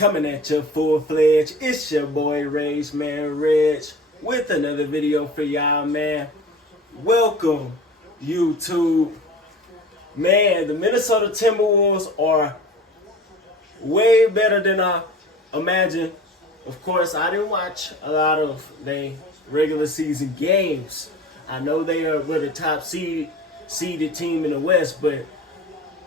Coming at you full-fledged, it's your boy Regg, Regg, with another video for y'all, man. Welcome, YouTube. Man, the Minnesota Timberwolves are way better than I imagined. Of course, I didn't watch a lot of their regular season games. I know they are the top seeded team in the West, but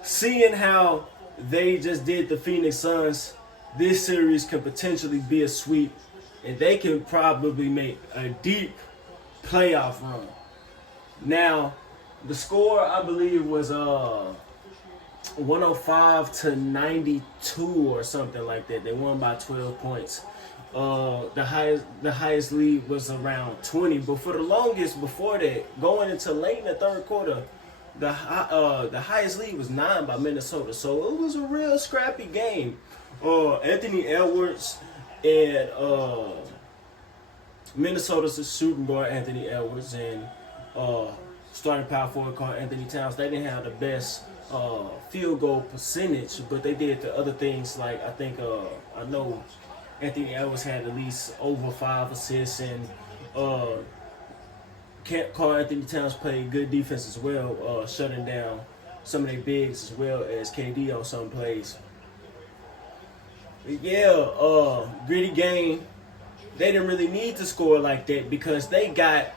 seeing how they just did the Phoenix Suns, this series can potentially be a sweep, and they can probably make a deep playoff run. Now, the score, I believe, was 105-92 or something like that. They won by 12 points. The highest lead was around 20, but for the longest before that, going into late in the third quarter, the highest lead was 9 by Minnesota. So it was a real scrappy game. Anthony Edwards and Minnesota's shooting guard Anthony Edwards and starting power forward called Anthony Towns. They didn't have the best field goal percentage, but they did the other things. Like I know Anthony Edwards had at least over 5 assists, and Carl Anthony Towns played good defense as well, shutting down some of their bigs as well as KD on some plays. Yeah, gritty game. They didn't really need to score like that because they got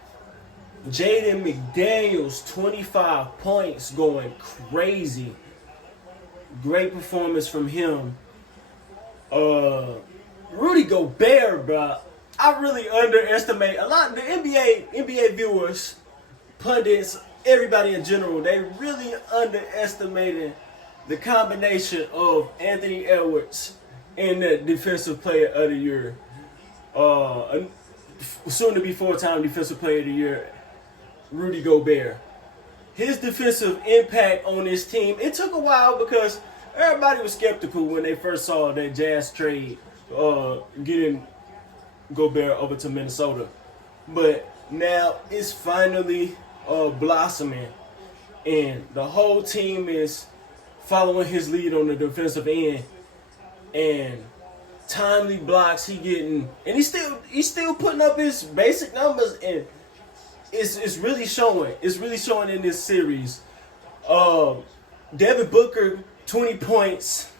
Jaden McDaniels 25 points going crazy. Great performance from him. Rudy Gobert, bro. I really underestimate a lot of the NBA viewers, pundits, everybody in general. They really underestimated the combination of Anthony Edwards and the Defensive Player of the Year, soon to be 4-time Defensive Player of the Year, Rudy Gobert. His defensive impact on this team, it took a while because everybody was skeptical when they first saw that Jazz trade getting Gobert over to Minnesota. But now it's finally blossoming, and the whole team is following his lead on the defensive end. And timely blocks he getting, and he's still putting up his basic numbers, and it's really showing. It's really showing in this series. Devin Booker 20 points.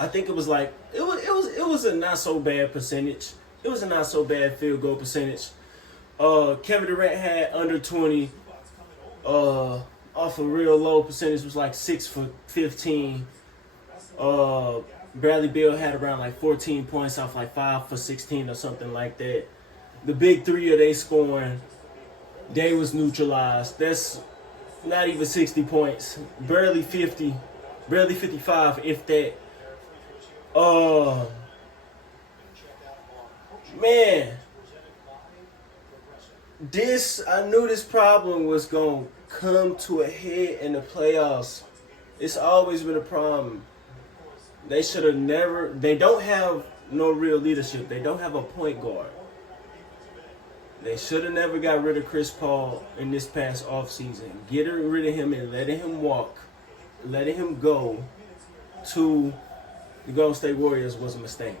I think it was like it was a not so bad percentage. It was a not so bad field goal percentage. Kevin Durant had under 20. Off a real low percentage, was like 6 for 15. Bradley Beal had around like 14 points off like 5 for 16 or something like that. The big three of they scoring, they was neutralized. That's not even 60 points. Barely 50. Barely 55, if that. Man. I knew this problem was going to come to a head in the playoffs. It's always been a problem. They should have never. They don't have no real leadership. They don't have a point guard. They should have never got rid of Chris Paul in this past offseason. Getting rid of him and letting him walk, letting him go to the Golden State Warriors was a mistake.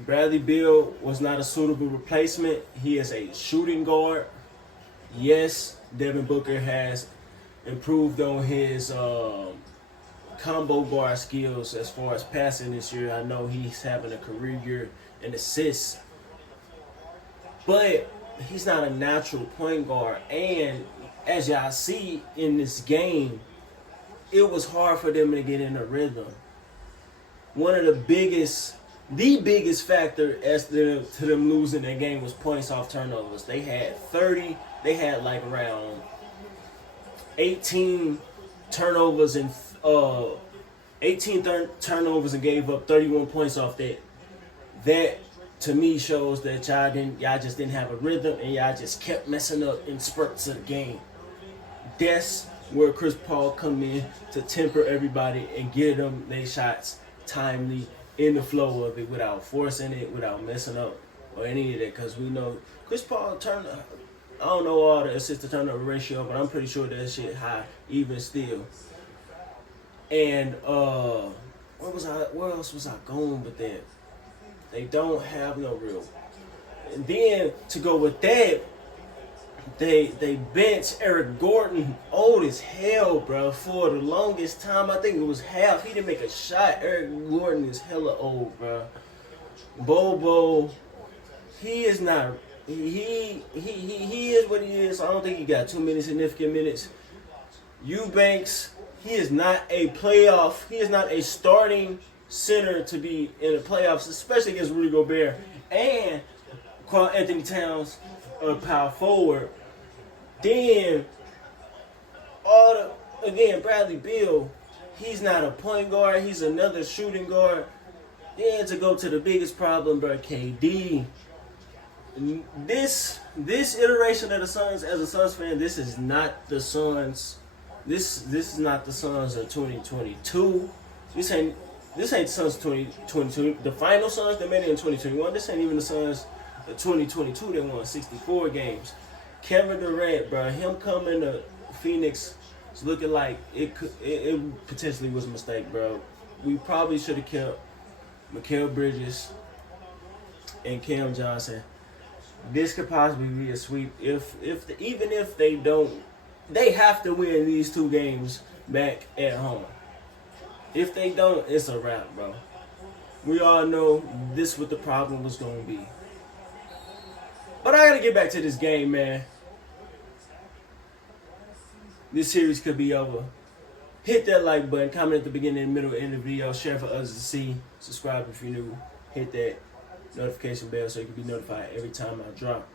Bradley Beal was not a suitable replacement. He is a shooting guard. Yes, Devin Booker has improved on his combo guard skills as far as passing this year. I know he's having a career year in assists, but he's not a natural point guard. And as y'all see in this game, it was hard for them to get in a rhythm. The biggest factor as to them losing that game was points off turnovers. They had like around 18 turnovers and turnovers and gave up 31 points off that. That to me shows that y'all just didn't have a rhythm, and y'all just kept messing up in spurts of the game. That's where Chris Paul come in to temper everybody and get them their shots timely in the flow of it without forcing it, without messing up or any of that. Because we know Chris Paul I don't know all the assist to turnover ratio, but I'm pretty sure that shit high even still. And where else was I going with that? They don't have no real. And then to go with that, they bench Eric Gordon, old as hell, bro. For the longest time, I think it was half. He didn't make a shot. Eric Gordon is hella old, bro. Bobo, he is not. He is what he is. So I don't think he got too many significant minutes. Eubanks, he is not a playoff. He is not a starting center to be in the playoffs, especially against Rudy Gobert and Karl Anthony Towns, a power forward. Then again, Bradley Beal, he's not a point guard. He's another shooting guard. Then to go to the biggest problem, bro, KD. This iteration of the Suns, as a Suns fan, this is not the Suns. This is not the Suns of 2022. This ain't the Suns 2022. The final Suns that made it in 2021. This ain't even the Suns of 2022 that won 64 games. Kevin Durant, bro, him coming to Phoenix is looking like it potentially was a mistake, bro. We probably should have kept Mikal Bridges and Cam Johnson. This could possibly be a sweep. Even if they don't, they have to win these 2 games back at home. If they don't, it's a wrap, bro. We all know this what the problem was going to be. But I got to get back to this game, man. This series could be over. Hit that like button, comment at the beginning and middle, end of the video, share for others to see. Subscribe if you're new. Hit that notification bell so you can be notified every time I drop.